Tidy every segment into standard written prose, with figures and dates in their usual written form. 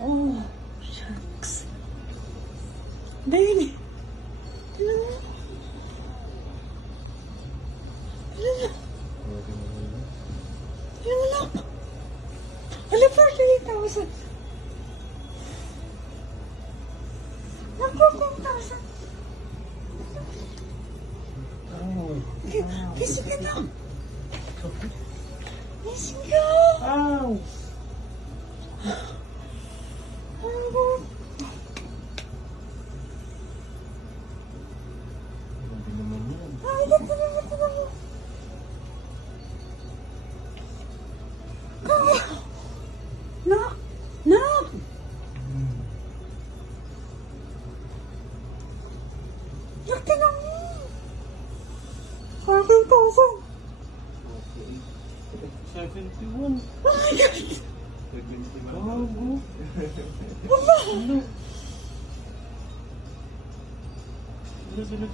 Oh, shucks. Baby. Tignan mo. Tignan mo. Tignan mo lang. Wala, 48,000. Naku, 10,000. Gising ka na. Gising ka. Ow! Ay, ito na. Nak! Nak! Nak, tinan mo. 14,000. 71. Oh my God! Bago. Wala!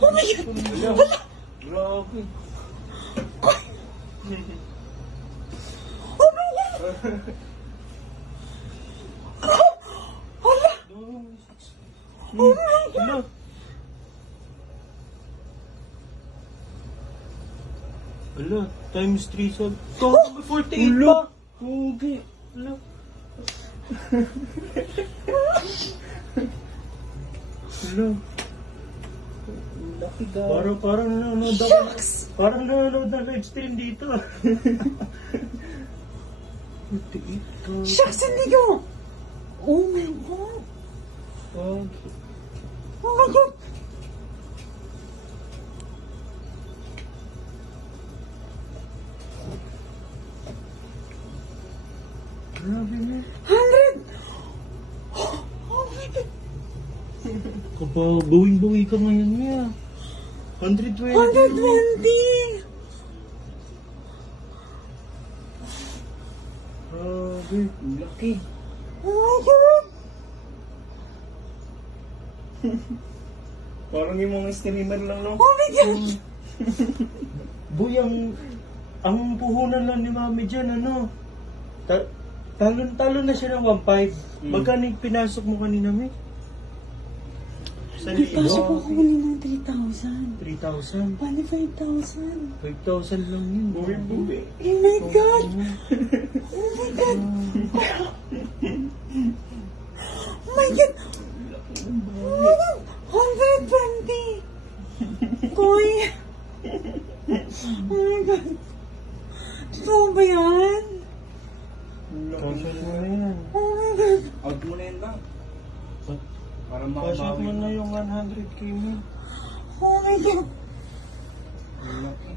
Oh my God! Wala! Grabe. Oh my God! Wala! Oh my God! Wala, times 3 sa... Ito, 48 pa! Okay. Wala. Wala. Lucky guy. Parang nanonood ako. Parang nanonood na live stream dito. 48 ka. Shucks, hindi ko! Oh my God! Oh, Oh my God! grabe na. 100! Oh my God! Kapag bawing-bawi ka ngayon niya. 120. 120! Grabe. Laki. Oh my God! Parang yung mga streamer lang, no? Oh my God! Boy, ang puhunan lang ni Mami dyan, ano? Talon na siya ng 1.5. Magkano yung pinasok mo kanina, May? Ipasok ko kanina ng 3,000. 3,000. Bali 5,000. 5,000 lang yun. Buwi-buwi. Oh my God! Oh my God! Oh my God! Oh my God! 120! Koy! Oh my God! Totoo ba yan? Kasya mo na yan. Oh my God! Out mo na yan ba? Para Kasya makabawi mo na yung 100k mo. Oh my God! Laki.